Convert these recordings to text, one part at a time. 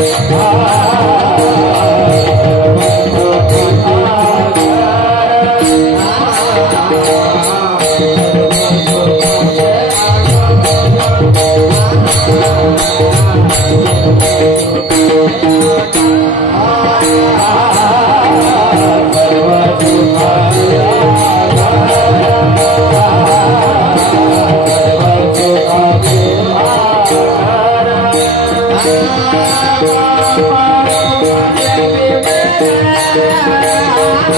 Hare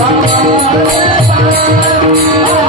Thank you.